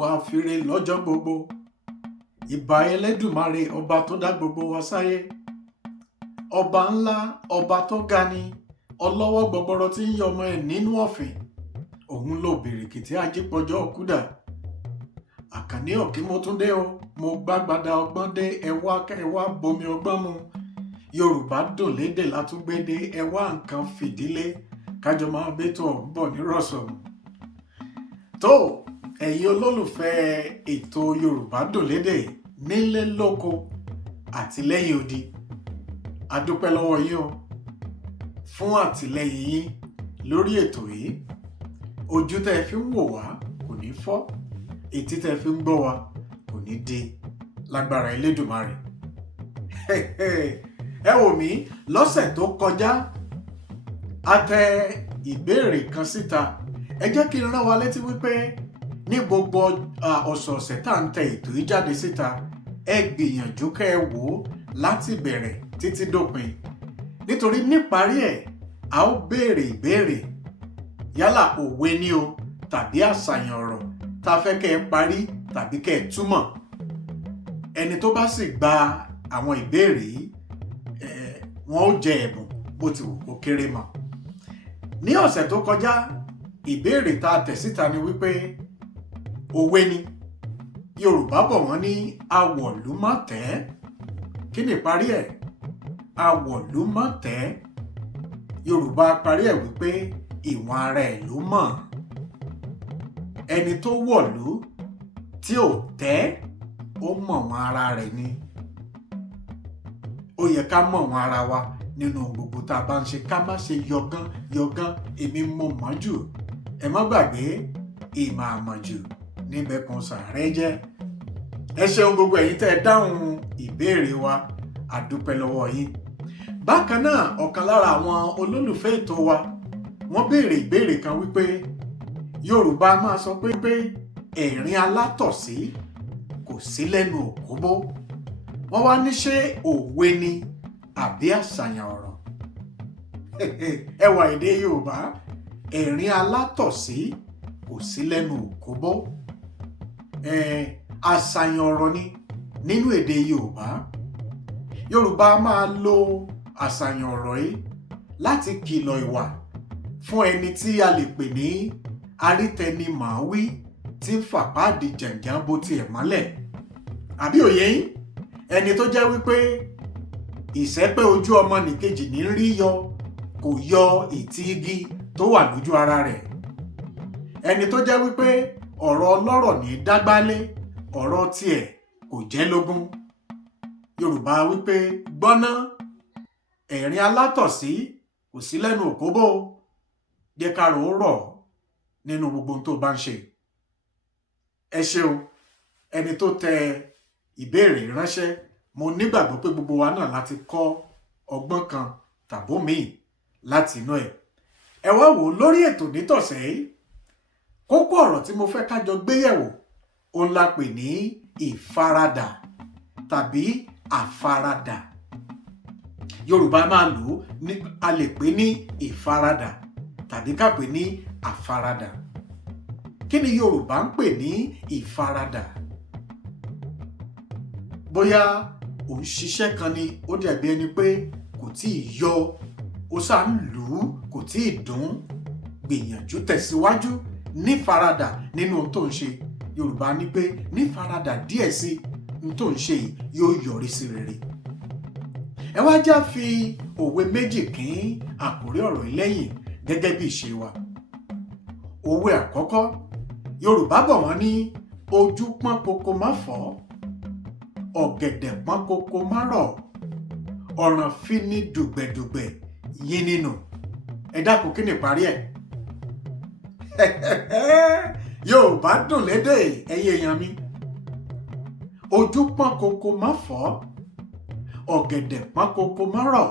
wá fire lọ́jọ́ gbogbo. Ìbà Ẹlẹ́dùmarè ọba tó dá gbogbo wa sáyé. Ọba ńlá, ọba tó ga ni, ọlọ́wọ́ gbọgbọrọ tí ń yọ ọmọ ẹ̀ nínú ọ̀fìn. Òun ló bìrìkìtì ajípọ̀jọ́ kúdà. Àkànní Ọ̀kímọ́túndé o, mo gbàgbàdà ọgbọ́n dé, ẹwà bomi ọgbọ́n mu. Yorùbá dùn lédè látúgbédé, ẹwà nǹkan fìdílé, kájọ máa bẹ́tò ọ̀hún bọ̀ nírọ̀sọ̀mù. Tó ẹ̀yin olólùfẹ́ ètò Yorùbá dùn lédè nílé lóko àti lẹ́yìn odi. A dúpẹ́ lọ́wọ́ yín o fún àtìlẹ́yìn yín lórí ètò yìí. Ojú tẹ́ fi ń wò wá kò ní fọ́, etí tẹ́ fi ń gbọ́ wa kò ní di lágbára Elédùmarè. Ẹ wò mí lọ́sẹ̀ tó kọjá a tẹ ìbéèrè kan síta. Ẹ jẹ́ kí n rán wa létí wípé ní gbogbo ọ̀sọ̀ọ̀sẹ̀ tá à ń tẹ ètò yìí jáde síta, ẹ gbìyànjú kẹ́ ẹ wò ó láti bẹ̀rẹ̀ títí dópin. Nítorí níparí ẹ̀ a ó béèrè ìbéèrè yálà òwe ni o tàbí àṣàyàn ọ̀rọ̀ tá a fẹ́ kẹ́ ẹ parí tàbí kẹ́ ẹ túmọ̀. Ẹni tó bá sì gba àwọn ìbéèrè yìí wọn ó jẹ ẹ̀bùn bó ti wù kó kéré mọ́. Ní ọ̀sẹ̀ tó kọjá ìbéèrè tá a tẹ̀ síta ni wípé òwe ni. Yorùbá bọ̀ wọ́n ní awọ̀lú má tẹ́. Kí ni ìparí ẹ̀? Awọ̀lú má tẹ́. Yorùbá parí ẹ̀ wípé ìwọ̀n ara ẹ̀ ló mọ̀. Ẹni tó wọ̀lú tí ò tẹ́ ó mọ̀ wọn ara rẹ̀ ni. Ó yẹ ká mọ̀ wọn ara wa nínú gbogbo tá a bá ń ṣe, ká má ṣe yọgán èmi mo mọ̀ jù. Ẹ má gbàgbé ìmọ̀ àmọ̀jù níbẹ̀ kan sàárẹ̀ jẹ́. Ẹ ṣeun gbogbo ẹ̀yin tẹ́ ẹ dáhùn ìbéèrè wa, a dúpẹ́ lọ́wọ́ yín. Bákan náà ọ̀kan lára àwọn olólùfẹ́ ètò wa wọ́n béèrè ìbéèrè kan wípé Yorùbá máa sọ pé ẹ̀rín alátọ̀sí kò sí lẹ́nu òkóbó. Wọ́n wá ní ṣé òwe ni àbí àṣàyàn ọ̀rọ̀. Ẹwà èdè Yorùbá, ẹ̀rín alátọ̀sí kò sí lẹ́nu òkóbó. Àṣàyàn ọ̀rọ̀ ni nínú èdè Yorùbá. Yorùbá máa lo àṣàyàn ọ̀rọ̀ yìí láti kìlọ̀ ìwà fún ẹni tí a lè pè ní arítẹnimàáwí tí ń fàpáàdì jàǹjàǹ bó tiẹ̀ mọ́lẹ̀. Àbí òye yín? Ẹni tó jẹ́ wípé ìṣẹ́pẹ́ ojú ọmọnìkejì ní rí yọ, kò yọ ìtì igi tó wà lójú ara rẹ̀. Ẹni tó jẹ́ wípé ọ̀rọ̀ ọlọ́rọ̀ ní dágbálé, ọ̀rọ̀ tiẹ̀ kò jẹ́ lógún. Yorùbá wípé gbọ́ná ẹ̀rín alátọ̀sí kò sí lẹ́nu òkóbó. Jẹ́ ká rò ó rọ̀ nínú gbogbo ohun tó bá ń ṣe. Ẹ ṣeun ẹni tó tẹ ìbéèrè ránṣẹ́. Mo nígbàgbọ́ pé gbogbo wa náà láti kọ́ ọgbọ́n kan tàbómìí láti inú ẹ̀. Ẹ wá wò lórí ètò nítọ̀sẹ̀ yìí. Kókó ọ̀rọ̀ tí mo fẹ́ ká jọ gbéyẹ̀wò òun la pè ní ìfaradà tàbí àfaradà. Yorùbá máa lò ó a lè pè ní ìfaradà tàbí ká pè ní àfaradà. Kí ni Yorùbá ń pè ní ìfaradà? Bóyá ò ń ṣiṣẹ́ kan ni ó dàbí ẹni pé kò tí ì yọ, ó sá ń lù ú kò tí ì dùn. Gbìyànjú tẹ̀síwájú nífaradà nínú ohun tó ń ṣe. Yorùbá ní pé nífaradà díẹ̀ sí ohun tó ń ṣe yìí yóò yọrí sí rere. Ẹ wá já fi òwe méjì kín àkórí ọ̀rọ̀ yìí lẹ́yìn gẹ́gẹ́ bí ìṣe wa. Òwe àkọ́kọ́, Yorùbá bọ̀ wọ́n ní ojú pọ́n koko má fọ́, ọ̀gẹ̀dẹ̀ pọ́n koko má rọ̀, ọ̀ràn fi ní dùgbẹ̀dùgbẹ̀ yín nínú. Ẹ dákun kí ni ìparí ẹ̀? Yorùbá dùn lédè ẹ̀yin èèyàn mi. Ojú pọ́n koko má fọ́, ọ̀gẹ̀dẹ̀ pọ́n koko má rọ̀,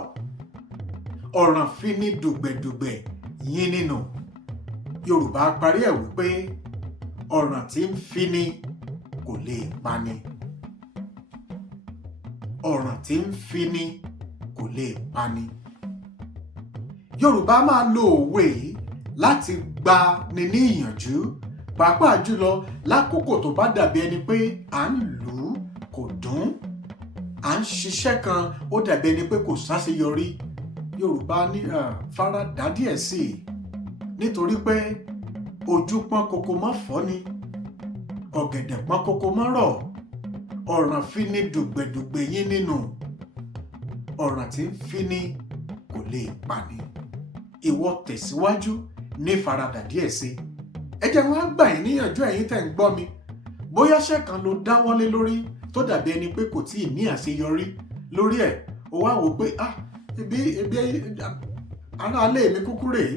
ọ̀ràn fi ní dùgbẹ̀dùgbẹ̀ yín nínú. Yorùbá parí ẹ̀ wípé ọ̀ràn tí ń fi ní kò lè pani. Ọ̀ràn tí ń fi ní kò lè pani. Yorùbá máa lo òwe yìí láti gba ni ní ìyànjú pàápàá jùlọ lákòókò tó bá dàbí ẹni pé à ń lù ú kò dún, à ń ṣiṣẹ́ kan ó dàbí ẹni pé kò ṣàṣeyọrí. Yorùbá ní faradà díẹ̀ sí i, nítorí pé ojú pọ́n koko mọ́ fọ́ ni, ọ̀gẹ̀dẹ̀ pọ́n koko mọ́ rọ̀, ọ̀ràn fi ní dùgbẹ̀dùgbẹ̀ yín nínú, ọ̀ràn tí ń fi ní kò lè pani. Ìwọ tẹ̀síwájú ní faradà díẹ̀ sí i. Ẹ jẹ́ wọ́n á gbà yín níyànjú ẹ̀yin tẹ̀ ń gbọ́ mi. Bóyá iṣẹ́ kan ló dáwọ́lé lórí tó dàbí ẹni pé kò tíì ní àṣeyọrí lórí ẹ̀, ó wá wò pé ebi ará ilé mi kúkú rèé,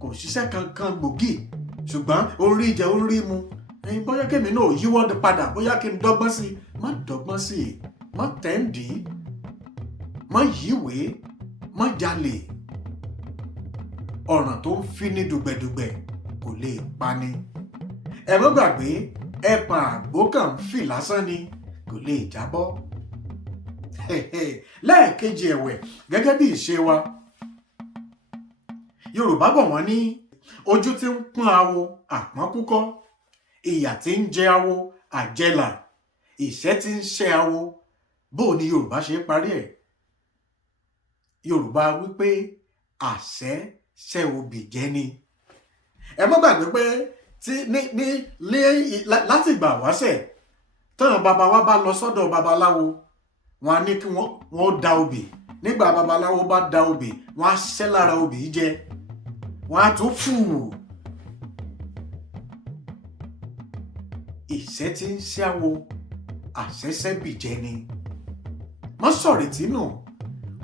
kò ṣiṣẹ́ kankan gbòógì, ṣùgbọ́n ó ń rí jẹ ó ń rí mu. Bóyá kémi náà yíwọ́ padà, bóyá kí n dọ́gbọ́n sí i. Má dọ́gbọ́n sí i, má tẹ́ǹdì, má yíwèé, má jalè. Ọ̀ràn tó ń fi ní dùgbẹ̀dùgbẹ̀ kò lè pani. Ẹ má gbàgbé, ẹ̀pọ̀n àgbò kan ń fì lásán ni, kò lè jábọ́. Lẹ́ẹ̀kejì ẹ̀wẹ̀, gẹ́gẹ́ bí ìṣe wa, Yorùbá bọ̀ wọ́n ní ojú tí ń pọ́n awo àpọ́n kúkọ́, ìyà tí ń jẹ awo àjẹlà, ìṣẹ́ tí ń ṣẹ́ awo. Bó ni Yorùbá ṣe parí ẹ̀? Yorùbá wípé àṣẹ ṣẹ́ obì jẹ́ ni. Ẹ má gbàgbé pé láti ìgbà wáṣẹ̀ táwọn bàbá wa bá lọ sọ́dọ̀ babaláwo, wọn á ní kí wọ́n da obì. Nígbà babaláwo bá da obì, wọ́n á ṣẹ́ lára obì jẹ, wọ́n á tún fù. Ìṣẹ́ tí ń ṣẹ́ awo àṣẹ́ṣẹ́bì jẹ́ ni. Má sọ̀rètí nù.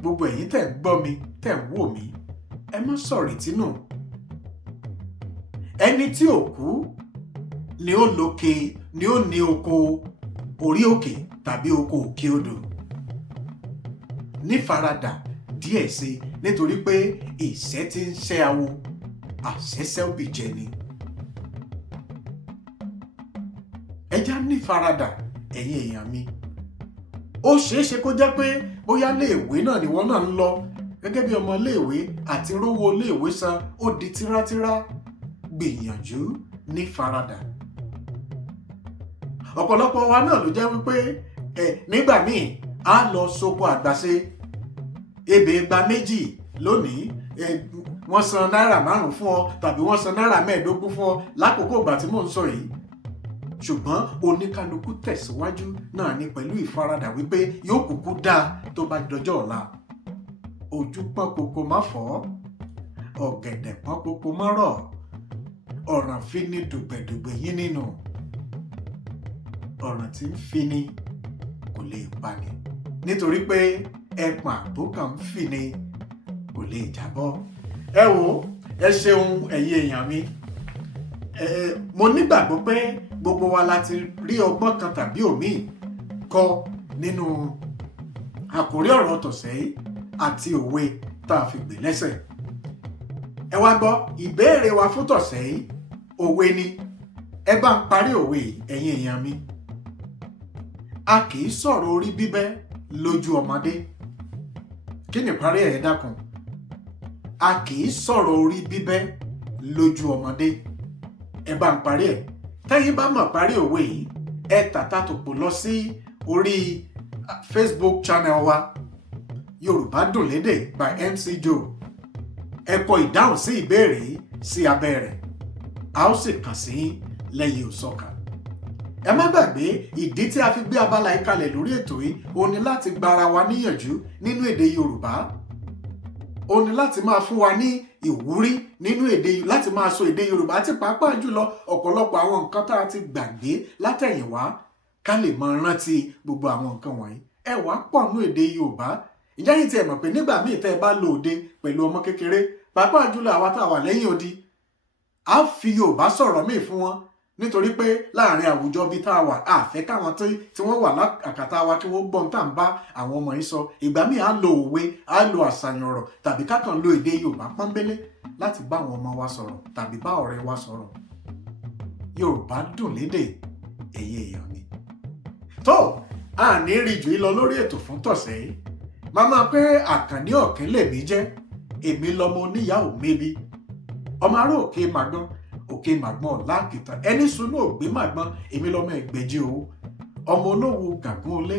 Gbogbo ẹ̀yin tẹ̀ ń gbọ́ mi, tẹ̀ ń wò mí, ẹ má sọ̀rètí nù. Ẹni tí ò kú ni ó lókè, ni ó ní oko orí òkè tàbí oko òkè odò. Ní faradà díẹ̀ sí i, nítorí pé ìṣẹ́ tí ń ṣẹ́ awo àṣẹ́ṣẹ́bì jẹ́ ni. Ẹ já ní faradà ẹ̀yin èèyàn mi. Ó ṣeéṣe kó jẹ́ pé bóyá léèwé náà ni wọ́n náà ń lọ gẹ́gẹ́ bí ọmọ léèwé, àti rówó léèwé san ó di tírátírá. Gbìyànjú ní faradà. Ọ̀pọ̀lọpọ̀ wa náà ló jẹ́ wípé nígbà míì á lọ sóko àgbàṣe, ebè gba méjì lónìí, wọ́n san náírà 5 fún ọ tàbí wọ́n san náírà 15 fún ọ lákòókò ìgbà tí mò ń sọ yìí. Ṣùgbọ́n oníkálukú tẹ̀síwájú náà ní pẹ̀lú ìfaradà wípé yóò kúkú dáa tó bá dọjọ́ ọ̀la. Ojú pọ́n koko má fọ́, ọ̀gẹ̀dẹ̀ pọ́n koko má rọ̀, ọ̀ràn fi ní dùgbẹ̀dùgbẹ̀ yín nínú. Ọ̀ràn tí ń fi ní kò lè pani, nítorí pé ẹ̀pọ̀n àgbò kan ń fi ní kò lè jábọ́. Ẹ wò, ẹ ṣeun ẹ̀yin èèyàn mi. Mo nígbàgbọ́ pé gbogbo wa láti rí ọgbọ́n kan tàbí òmíì kọ́ nínú àkórí ọ̀rọ̀ tọ̀sẹ̀ yìí àti òwe tá a fi gbè lẹ́sẹ̀. Ẹ wá gbọ́, ìbéèrè wa fún tọ̀sẹ̀ yìí òwe ni. Ẹ bá ń parí òwe ẹ̀yin èèyàn mi. A kì í sọ̀rọ̀ orí bíbẹ́ lójú ọmọdé. Kí ni ìparí ẹ̀ dákun? A kì í sọ̀rọ̀ orí bíbẹ́ lójú ọmọdé. Ẹ bá ń parí ẹ̀. Tẹ́yìn bá mọ̀ parí òwe yìí, ẹ tàtà tòpò lọ sí orí Facebook channel wa Yorùbá Dùn Lédè by MC Joe. Ẹ kọ ìdáhùn sí ìbéèrè yìí sí abẹ́ rẹ̀. A ó sì kàn sí lẹ́yìn òsọ̀kà. Ẹ má gbàgbé, ìdí tí a fi gbé abala yìí kalẹ̀ lórí ètò yìí ó ní láti gba ara wa níyànjú nínú èdè Yorùbá. Ó ní láti máa fún wa ní ìwúrí nínú èdè, láti máa sọ èdè Yorùbá, àti pàápàá jùlọ ọ̀pọ̀lọpọ̀ àwọn nǹkan tá a ti gbàgbé látẹ̀yìnwá ká lè máa rántí gbogbo àwọn nǹkan wọ̀nyí. Ẹ wá pọ̀ nínú èdè Yorùbá. Ǹjẹ́ yìí tí ẹ mọ̀ pé nígbà míì tẹ́ ẹ bá lọ òde pẹ̀lú ọmọ kékeré, pàápàá jùlọ àwa tá a wà lẹ́yìn odi, a fi Yorùbá sọ̀rọ̀ míì fún wọn, nítorí pé láàrin àwùjọ bí tá a wà, a fẹ́ káwọn tí wọ́n wà lákàtà wa kí wọ́n gbọ́n tá à ń bá àwọn ọmọ yìí sọ. Ìgbà míì á lo òwe, á lo àṣàyàn ọ̀rọ̀, tàbí kákan lo èdè Yorùbá pọ́nbélé láti bá àwọn ọmọ wa sọ̀rọ̀ tàbí bá ọ̀rẹ́ wa sọ̀rọ̀. Yorùbá Dùn Lédè ẹ̀yin èèyàn mi. Tó, a ní rí jù í lọ lórí ètò fún tọ̀sẹ̀ yìí. Màmá pé Àkànní Ọ̀kín lèmi jẹ́, èmi lọmọ oníyàwó mébi, ọmọ ará òkè màgbọ́n, òkè màgbọ́n láàkìtàn ẹni sunú ògbé màgbọ́n èmi lọ́mọ ẹgbẹ̀jì o ọmọ olówó gàgún olé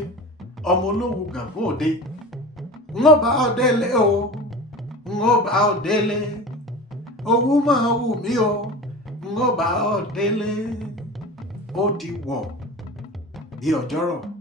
ọmọ olówó gàgún òde ń bá ọ délé o ń bá ọ délé owó máa wù mí o ń bá ọ délé ó di wọ̀ bí ọjọ́rọ̀.